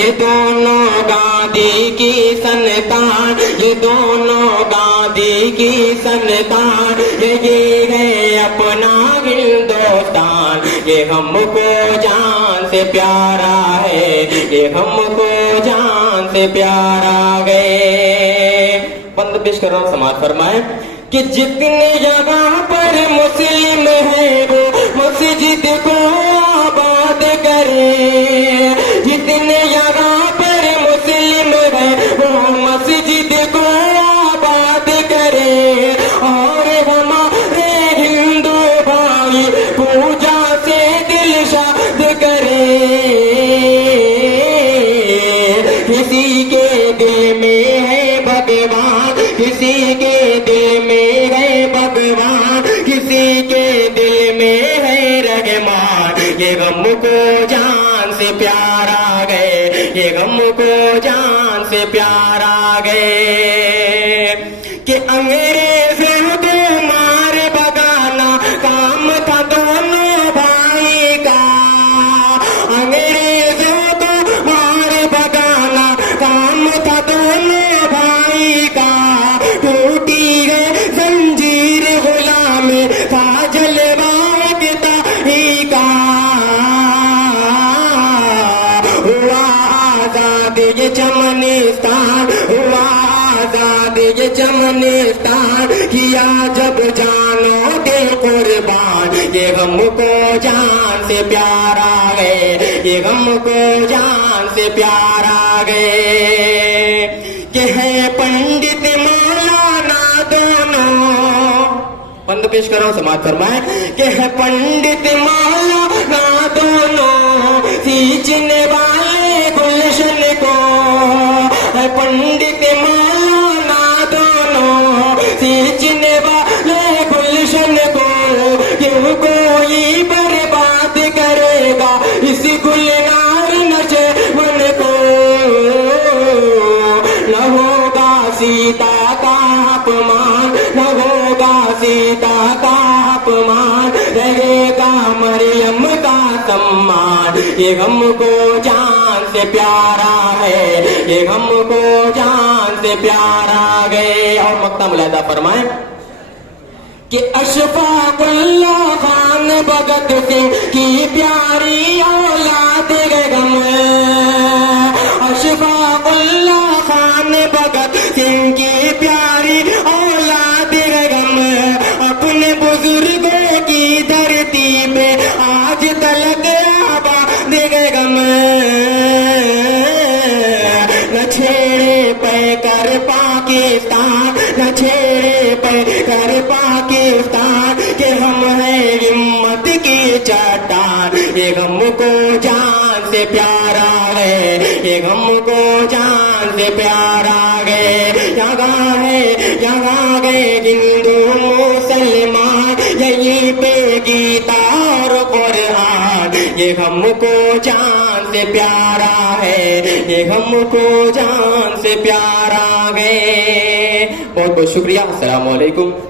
ये दोनों गांधी की संतान, ये दोनों गांधी की संतान, ये है अपना हिंदुस्तान, ये हमको जान से प्यारा है, ये हमको जान से प्यारा गए। बंद पेश कर रहा हूं, समाज फरमाए कि जितने जगह पर मुस्लिम है वो मस्जिद को आबाद करे, जितने जगह पर मुस्लिम है वो मस्जिद को आबाद करे, और हमारे हिंदू भाई पूजा से दिल शाद करे। किसी के दिल में है भगवान, किसी के दिल में है भगवान, किसी के दिल में है रहमान, ये गम को जान से प्यारा गए, ये गम को जान से प्यारा गए। कि अंग्रेजों को मार भगाना काम था दोनों भाई का, अंग्रेजों को मार भगाना काम था दोनों भाई का। टूटी है जंजीर गुलाम था जलवा ही का, हुआ आजाद ये चमनिस्तान, हुआ आजाद ये चमनिस्तान, किया जब जानो दिल कुर्बान, ये गम को जान से प्यारा गए, ये गम को जान से प्यारा गए। कि है पंडित मौलाना दोनों, बंद पेश कर रहा हूं, समाज फरमाए कि है पंडित मौलाना दोनों, सींचने वाले गुलशन को, है पंडित मौलाना दोनों, सींचने वाले गुलशन को। क्यों कोई बर्बाद करेगा इस गुलनार नशेवन को, न होगा सीता का अपमान, न होगा सीता का अपमान, रहेगा मरियम का सम्मान, ये हमको जान से प्यारा है, ये हमको जान से प्यारा गए। और मक्ता मुलादा फरमाए कि अशफाकुल्लाह खान भगत सिंह की प्यारी औलाद गम, अशफाकुल्लाह खान भगत सिंह की प्यारी औलाद गम, अपने बुजुर्गों की धरती पे आज तलक आबाद गम। न छेड़े पे कर पाकिस्तान, न छेड़े पे कर पाकिस्तान, के हम है हिम्मत की चट्टान, ये हमको जान से प्यारा है, ये हमको जान से प्यारा गए। यहाँ है यहाँ गए हिंदू मुसलमान, यहीं पे गीता और कुरान, ये हमको जान से प्यारा है, ये हमको जान से प्यारा गए। बहुत बहुत शुक्रिया। अस्सलाम वालेकुम।